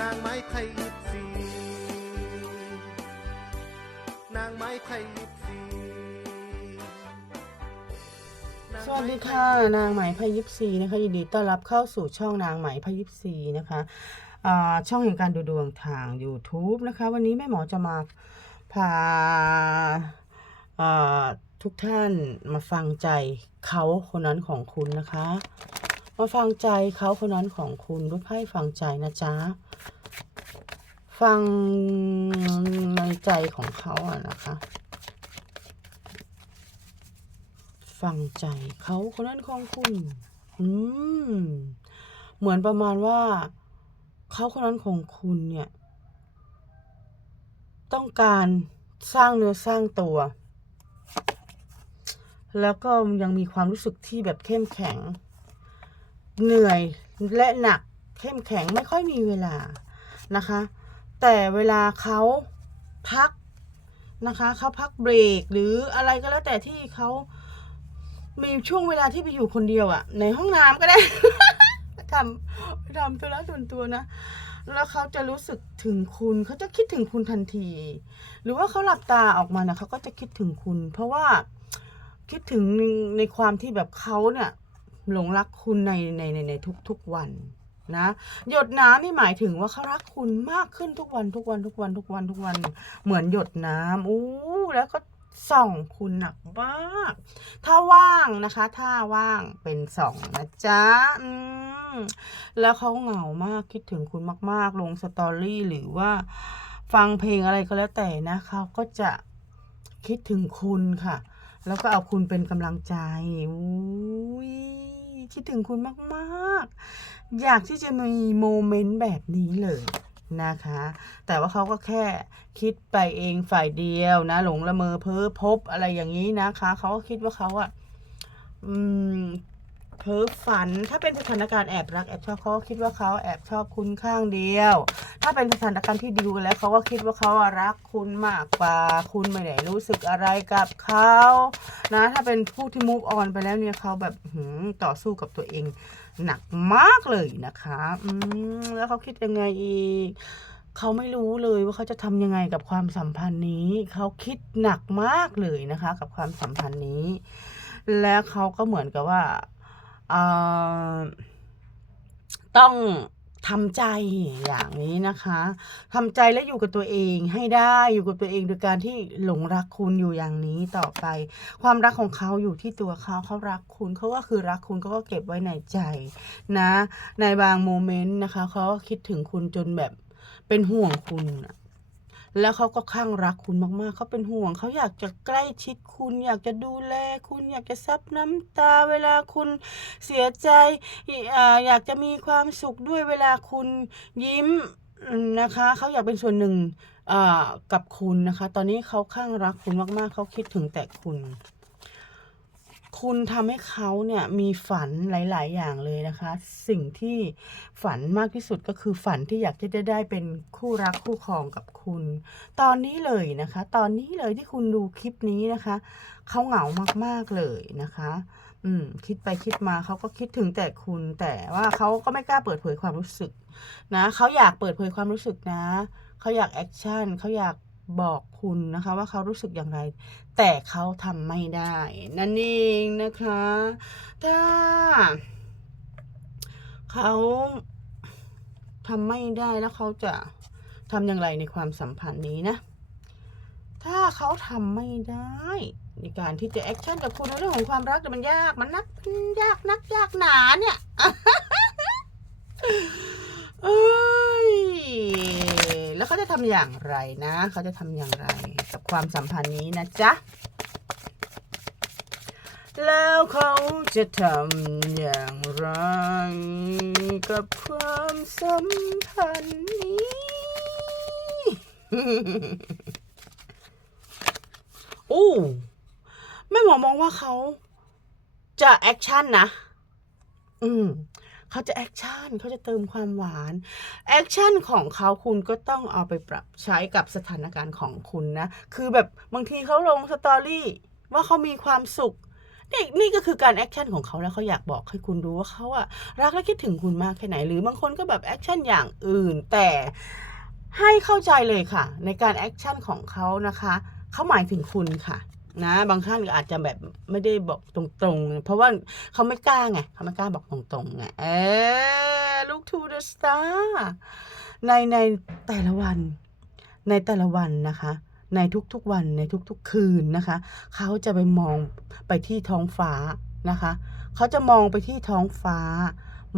นางไม้ไทยยิบซีนางไม้ไทยยิบซีสวัสดีค่ะ นางไหมพยิบซีนะคะยินดีต้อนรับเข้าสู่ช่องนางไหมพยิบซีนะคะช่องแห่งการดูดวงทาง YouTube นะคะ วันนี้แม่หมอจะมาพาอ่าทุกท่านมาฟังใจเขาคนนั้นของคุณนะคะ มาฟังใจเขาคนนั้นของคุณด้วยไพ่ฟังใจนะจ๊ะ ฟังในใจของเขาอะนะคะ ฟังใจเขาคนนั้นของคุณ อืม เหมือนประมาณว่าเขาคนนั้นของคุณเนี่ย ต้องการสร้างเนื้อสร้างตัว แล้วก็ยังมีความรู้สึกที่แบบเข้มแข็ง เหนื่อยและหนักเข้มแข็งไม่ค่อยมีเวลานะคะ แต่เวลาเขาพักนะคะเขาพักเบรกหรืออะไรก็แล้วแต่ที่เขามีช่วงเวลาที่ไปอยู่คนเดียวอะในห้องน้ำก็ได้ทำทำตัวละส่วนตัวนะ แล้วเขาจะรู้สึกถึงคุณเขาจะคิดถึงคุณทันที หรือว่าเขาหลับตาออกมานะเขาก็จะคิดถึงคุณ เพราะว่าคิดถึงในความที่แบบเขาเนี่ย หลงรักคุณในในในในทุกทุกๆวันนะหยดน้ำนี่หมายถึงว่าเขารักคุณมากขึ้นทุกวันทุกวันทุกวันทุกวันทุกวัน เหมือนหยดน้ำอู้แล้วก็ส่องคุณหนักมาก ถ้าว่างนะคะ ถ้าว่างเป็นสองนะจ๊ะอืมแล้วเขาเหงามากคิดถึงคุณมาก ๆ ลงสตอรี่หรือว่า ฟังเพลงอะไรก็แล้วแต่นะเขาก็จะคิดถึงคุณค่ะ แล้วก็เอาคุณเป็นกำลังใจอุ้ย คิดถึงคุณมาก ๆ อยากที่จะมีโมเมนต์แบบนี้เลยนะคะ แต่ว่าเขาก็แค่คิดไปเองฝ่ายเดียวนะ หลงละเมอเพ้อพบอะไรอย่างนี้นะคะ เขาก็คิดว่าเขาอะอืม เพ้อฝัน ถ้าเป็นสถานการณ์แอบรักแอบชอบเขาคิดว่าเขาแอบชอบคุณข้างเดียว ถ้าเป็นสถานการณ์ที่ดีกันแล้วเขาก็คิดว่าเขารักคุณมากกว่า คุณไม่ได้รู้สึกอะไรกับเขานะ ถ้าเป็นผู้ที่ move on ไปแล้วเนี่ยเขาแบบหืต่อสู้กับตัวเอง หนักมากเลยนะคะอืมแล้วเขาคิดยังไงอีกเขาไม่รู้เลยว่าเขาจะทำยังไงกับความสัมพันธ์นี้ เขาคิดหนักมากเลยนะคะ กับความสัมพันธ์นี้ แล้วเขาก็เหมือนกับว่า ต้องทำใจอย่างนี้นะคะทำใจและอยู่กับตัวเองให้ได้อยู่กับตัวเองโดยการที่หลงรักคุณอยู่อย่างนี้ต่อไป ความรักของเขาอยู่ที่ตัวเขาเขารักคุณเขาก็คือรักคุณเขาก็เก็บไว้ในใจนะ ในบางโมเมนต์นะคะเขาก็คิดถึงคุณจนแบบเป็นห่วงคุณ แล้วเขาก็ข้างรักคุณมากๆ เขาเป็นห่วง เขาอยากจะใกล้ชิดคุณ อยากจะดูแลคุณ อยากจะซับน้ำตาเวลาคุณเสียใจ อยากจะมีความสุขด้วยเวลาคุณยิ้มนะคะ เขาอยากเป็นส่วนหนึ่งกับคุณนะคะ ตอนนี้เขาข้างรักคุณมากๆ เขาคิดถึงแต่คุณ คุณทำให้เขาเนี่ยมีฝันหลาย ๆ อย่างเลยนะคะ สิ่งที่ฝันมากที่สุดก็คือฝันที่อยากจะได้ได้เป็นคู่รักคู่ครองกับคุณ ตอนนี้เลยนะคะ ตอนนี้เลยที่คุณดูคลิปนี้นะคะเขาเหงามาก ๆ เลยนะคะ อืม คิดไปคิดมาเขาก็คิดถึงแต่คุณ แต่ว่าเขาก็ไม่กล้าเปิดเผยความรู้สึก นะเขาอยากเปิดเผยความรู้สึกนะเขาอยากแอคชั่นเขาอยาก บอกคุณนะคะ ว่าเขารู้สึกอย่างไร แต่เขาทำไม่ได้ นั่นเองนะคะ ถ้า เขาทำไม่ได้แล้วเขาจะทำอย่างไรในความสัมพันธ์นี้นะ ถ้าเขาทำไม่ได้ ในการที่จะแอคชั่นกับคุณในเรื่องของความรักแต่มันยากมันนักยากนักยากหนาเนี่ย เอ้ย แล้วเขาจะทำอย่างไรนะ เขาจะทำอย่างไรกับความสัมพันธ์นี้นะจ๊ะ แล้วเขาจะทำอย่างไรกับความสัมพันธ์นี้โอ้แม่หมอมองว่าเขาจะแอคชั่นนะ อืม เขาจะแอคชั่นเขาจะเติมความหวานแอคชั่นของเขาคุณก็ต้องเอาไปปรับใช้กับสถานการณ์ของคุณนะ คือแบบบางทีเขาลงสตอรี่ว่าเขามีความสุขนี่นี่ก็คือการแอคชั่นของเขาแล้วเขาอยากบอกให้คุณรู้ว่าเขาอะรักและคิดถึงคุณมากแค่ไหน หรือบางคนก็แบบแอคชั่นอย่างอื่น แต่ให้เข้าใจเลยค่ะ ในการแอคชั่นของเขานะคะ เขาหมายถึงคุณค่ะ นะ บางท่านก็อาจจะแบบไม่ได้บอกตรงๆ เพราะว่าเขาไม่กล้าไงเขาไม่กล้าบอกตรงๆไงเออ look to the star ในในแต่ละวัน ในแต่ละวันนะคะ ในทุกๆวันในทุกๆคืนนะคะ เขาจะไปมองไปที่ท้องฟ้านะคะ เขาจะมองไปที่ท้องฟ้า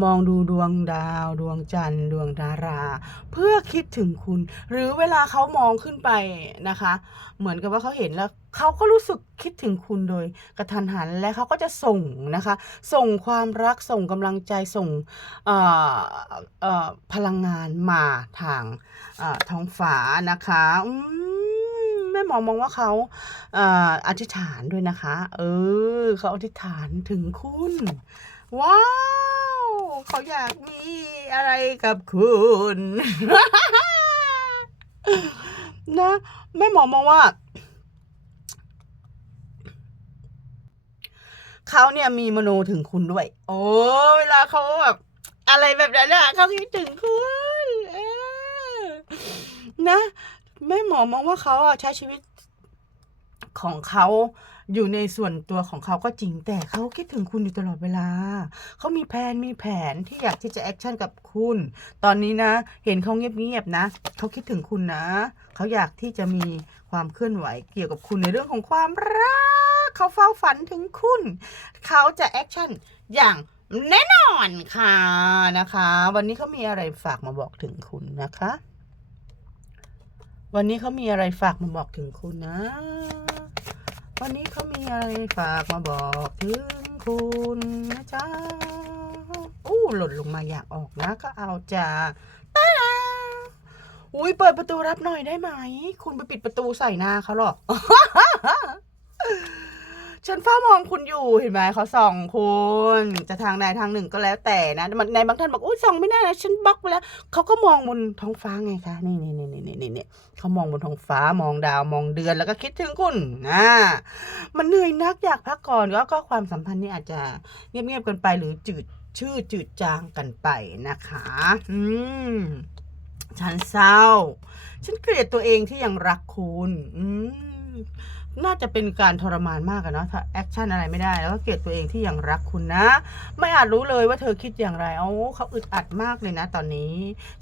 มองดูดวงดาว ดวงจันทร์ ดวงดารา เพื่อคิดถึงคุณ หรือเวลาเขามองขึ้นไปนะคะ เหมือนกับว่าเขาเห็นแล้วเขาก็รู้สึกคิดถึงคุณโดยกระทันหันและเขาก็จะส่งนะคะ ส่งความรักส่งกำลังใจส่งพลังงานมาทางท้องฟ้านะคะอืมแม่หมอมองว่าเขาเอ่ออธิษฐานด้วยนะคะ เออเขาอธิษฐานถึงคุณ ว้าว เขาอยากมีอะไรกับคุณ นะแม่หมอมองว่า เขาเนี่ยมีมโนถึงคุณด้วย โอ้เวลาเขาแบบอะไรแบบนั้นอะเขาคิดถึงคุณนะแม่หมอมองว่าเขาอะใช้ชีวิต ของเขาอยู่ในส่วนตัวของเขาก็จริง แต่เขาคิดถึงคุณอยู่ตลอดเวลา เขามีแผนมีแผนที่อยากที่จะแอคชั่นกับคุณ ตอนนี้นะ เห็นเขาเงียบๆนะ เขาคิดถึงคุณนะ เขาอยากที่จะมีความเคลื่อนไหวเกี่ยวกับคุณในเรื่องของความรัก เขาเฝ้าฝันถึงคุณ เขาจะแอคชั่นอย่างแน่นอนค่ะนะคะ วันนี้เขามีอะไรฝากมาบอกถึงคุณนะคะ วันนี้เขามีอะไรฝากมาบอกถึงคุณนะ วันนี้เขามีอะไรฝากมาบอกถึงคุณนะจ๊ะอู้หล่นลงมาอยากออกนะก็เอาจ้าตาดาอุ้ยเปิดประตูรับหน่อยได้ไหม คุณไปปิดประตูใส่หน้าเขาหรอก ฉันเฝ้ามองคุณอยู่เห็นไหมเขาส่องคุณจะทางใดทางหนึ่งก็แล้วแต่นะในบางท่านบอกอุ้ยส่องไม่ได้นะฉันบล็อกไปแล้วเขาก็มองบนท้องฟ้าไงคะนี่นี่นี่นี่นี่นี่เขามองบนท้องฟ้ามองดาวมองเดือนแล้วก็คิดถึงคุณนะมันเหนื่อยนักอยากพักก่อนก็ก็ความสัมพันธ์นี่อาจจะเงียบๆกันไปหรือจืดชื่อจืดจางกันไปนะคะ อืมฉันเศร้า ฉันเกลียดตัวเองที่ยังรักคุณ อืม น่าจะเป็นการทรมานมากอะเนาะถ้าแอคชั่นอะไรไม่ได้ แล้วก็เกลียดตัวเองที่ยังรักคุณนะ ไม่อาจรู้เลยว่าเธอคิดอย่างไรเอาเขาอึดอัดมากเลยนะตอนนี้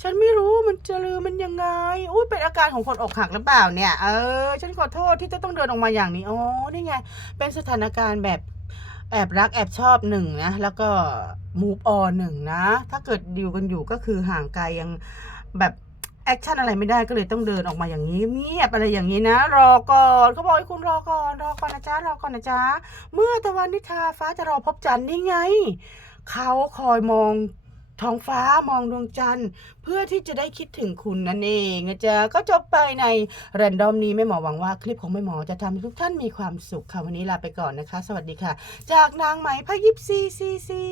ฉันไม่รู้มันจะลืมมันยังไงอุ้ยเป็นอาการของคนอกหักหรือเปล่าเนี่ย เออ ฉันขอโทษที่จะต้องเดินออกมาอย่างนี้อ๋อนี่ไง เป็นสถานการณ์แบบแอบรักแอบชอบหนึ่งนะ แล้วก็ move on หนึ่งนะ ถ้าเกิดดิวกันอยู่ก็คือห่างไกลยังแบบ แอคชั่นอะไรไม่ได้ก็เลยต้องเดินออกมาอย่างนี้เงียบอะไรอย่างนี้นะ รอก่อนเขาบอกให้คุณรอก่อน รอก่อนนะจ๊ะรอก่อนนะจ๊ะเมื่อตะวันนิทาฟ้าจะรอพบจันทร์นี่ไงเขาคอยมองท้องฟ้ามองดวงจันทร์ เพื่อที่จะได้คิดถึงคุณนั่นเองนะจ๊ะก็จบไปในแรนดอมนี้แม่หมอหวังว่าคลิปของแม่หมอจะทำให้ทุกท่านมีความสุขค่ะวันนี้ลาไปก่อนนะคะ สวัสดีค่ะ จากนางไหมพระยิปซีซีซี